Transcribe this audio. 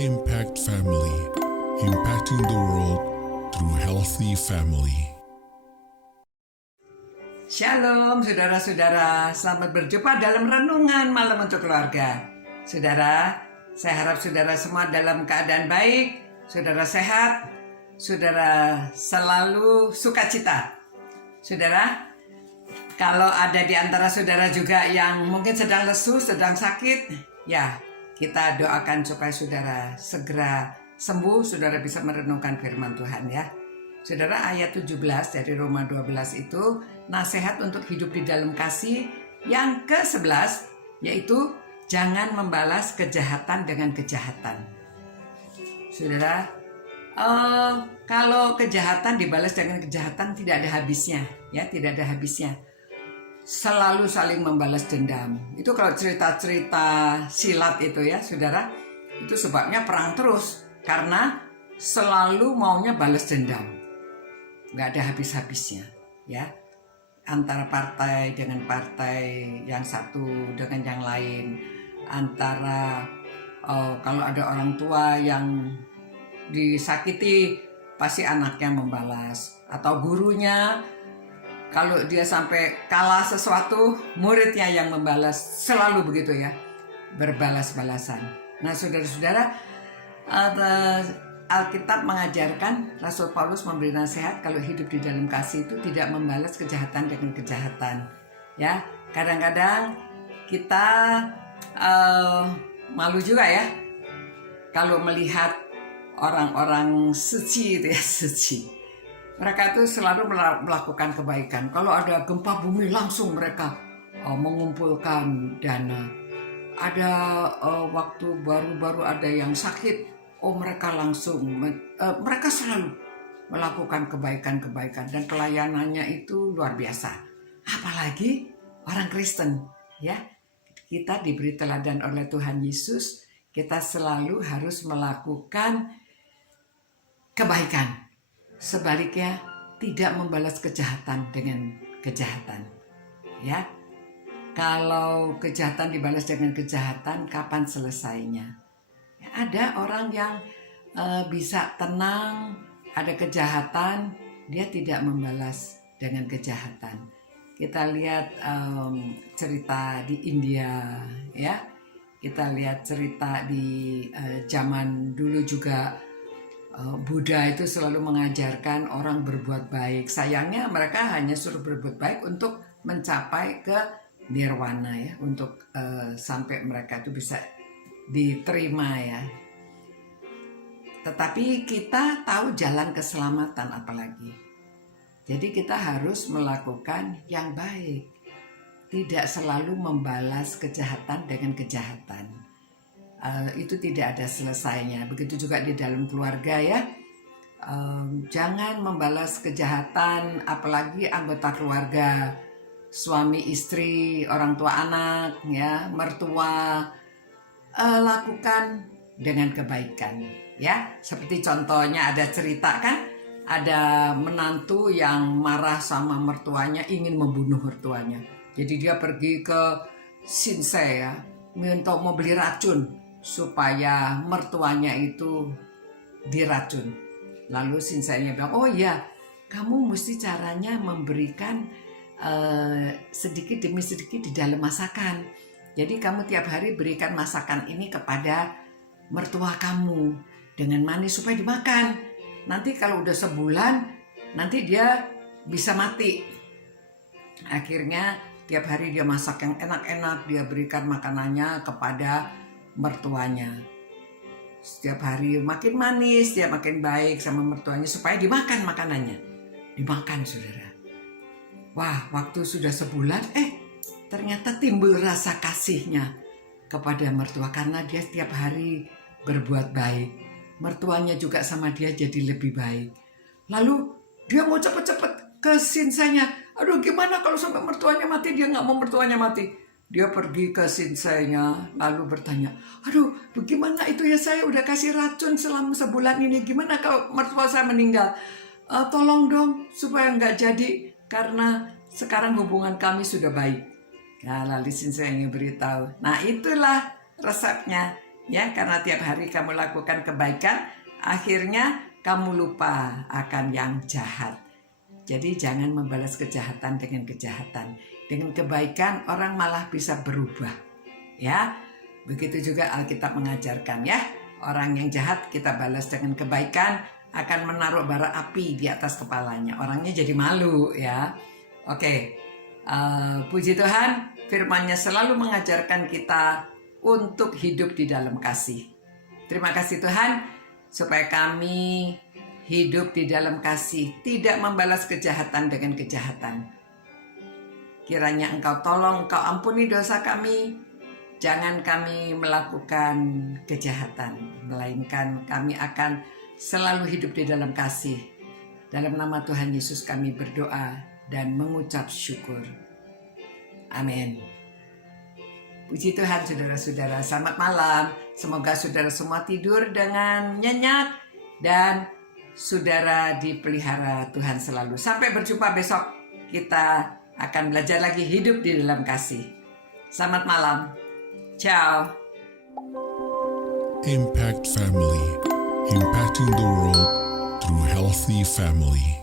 Impact Family, impacting the world through healthy family. Shalom saudara-saudara, selamat berjumpa dalam renungan malam untuk keluarga. Saudara, saya harap saudara semua dalam keadaan baik, saudara sehat, saudara selalu sukacita. Saudara, kalau ada di antara saudara juga yang mungkin sedang lesu, sedang sakit, ya kita doakan supaya saudara segera sembuh, saudara bisa merenungkan firman Tuhan ya. Saudara, ayat 17 dari Roma 12 itu nasihat untuk hidup di dalam kasih. Yang ke-11 yaitu jangan membalas kejahatan dengan kejahatan. Saudara, kalau kejahatan dibalas dengan kejahatan tidak ada habisnya, ya, tidak ada habisnya. Selalu saling membalas dendam. Itu kalau cerita-cerita silat itu ya, saudara, itu sebabnya perang terus karena selalu maunya balas dendam. Nggak ada habis-habisnya, ya, antara partai dengan partai, yang satu dengan yang lain, antara kalau ada orang tua yang disakiti pasti anaknya membalas, atau gurunya kalau dia sampai kalah sesuatu muridnya yang membalas, selalu begitu ya, berbalas-balasan. Nah saudara-saudara, Alkitab mengajarkan, Rasul Paulus memberi nasihat kalau hidup di dalam kasih itu tidak membalas kejahatan dengan kejahatan. Ya, kadang-kadang kita malu juga ya kalau melihat orang-orang suci itu ya, suci. Mereka itu selalu melakukan kebaikan. Kalau ada gempa bumi langsung mereka mengumpulkan dana. Ada waktu baru-baru ada yang sakit, mereka langsung, mereka selalu melakukan kebaikan-kebaikan dan pelayanannya itu luar biasa. Apalagi orang Kristen, ya. Kita diberi teladan oleh Tuhan Yesus, kita selalu harus melakukan kebaikan. Sebaliknya tidak membalas kejahatan dengan kejahatan. Ya. Kalau kejahatan dibalas dengan kejahatan, kapan selesainya? Ada orang yang bisa tenang, ada kejahatan, dia tidak membalas dengan kejahatan. Kita lihat cerita di India, ya. Kita lihat cerita di zaman dulu juga, Buddha itu selalu mengajarkan orang berbuat baik. Sayangnya mereka hanya suruh berbuat baik untuk mencapai ke nirwana ya, untuk sampai mereka itu bisa diterima ya. Tetapi kita tahu jalan keselamatan apalagi. Jadi kita harus melakukan yang baik. Tidak selalu membalas kejahatan dengan kejahatan. Itu tidak ada selesainya. Begitu juga di dalam keluarga ya. Jangan membalas kejahatan apalagi anggota keluarga, suami istri, orang tua anak ya, mertua. Lakukan dengan kebaikan ya. Seperti contohnya ada cerita kan, ada menantu yang marah sama mertuanya, ingin membunuh mertuanya. Jadi dia pergi ke Shinsei ya, minta mau beli racun supaya mertuanya itu diracun. Lalu Shinsei-nya bilang, oh iya, kamu mesti caranya memberikan sedikit demi sedikit di dalam masakan. Jadi kamu tiap hari berikan masakan ini kepada mertua kamu dengan manis supaya dimakan. Nanti kalau udah sebulan, nanti dia bisa mati. Akhirnya tiap hari dia masak yang enak-enak, dia berikan makanannya kepada mertuanya. Setiap hari makin manis, dia makin baik sama mertuanya supaya dimakan makanannya. Dimakan saudara. Wah, waktu sudah sebulan, ternyata timbul rasa kasihnya kepada mertua karena dia setiap hari berbuat baik. Mertuanya juga sama dia jadi lebih baik. Lalu dia mau cepet-cepet ke Shinsei-nya. Aduh, gimana kalau sampai mertuanya mati? Dia nggak mau mertuanya mati. Dia pergi ke Shinsei-nya lalu bertanya, aduh, bagaimana itu ya, saya udah kasih racun selama sebulan ini. Gimana kalau mertua saya meninggal? Tolong dong supaya nggak jadi karena sekarang hubungan kami sudah baik. Ya, lalu Shinsei-nya beritahu. Nah, itulah resepnya. Ya, karena tiap hari kamu lakukan kebaikan, akhirnya kamu lupa akan yang jahat. Jadi jangan membalas kejahatan dengan kejahatan. Dengan kebaikan orang malah bisa berubah. Ya, begitu juga Alkitab mengajarkan ya. Orang yang jahat kita balas dengan kebaikan akan menaruh bara api di atas kepalanya. Orangnya jadi malu ya. Oke, puji Tuhan, firman-Nya selalu mengajarkan kita untuk hidup di dalam kasih. Terima kasih Tuhan, supaya kami hidup di dalam kasih, tidak membalas kejahatan dengan kejahatan. Kiranya Engkau tolong, Engkau ampuni dosa kami. Jangan kami melakukan kejahatan, melainkan kami akan selalu hidup di dalam kasih. Dalam nama Tuhan Yesus kami berdoa dan mengucap syukur. Amin. Puji Tuhan saudara-saudara, selamat malam. Semoga saudara semua tidur dengan nyenyak dan saudara dipelihara Tuhan selalu. Sampai berjumpa besok, kita akan belajar lagi hidup di dalam kasih. Selamat malam. Ciao. Impact Family, impacting the world through healthy family.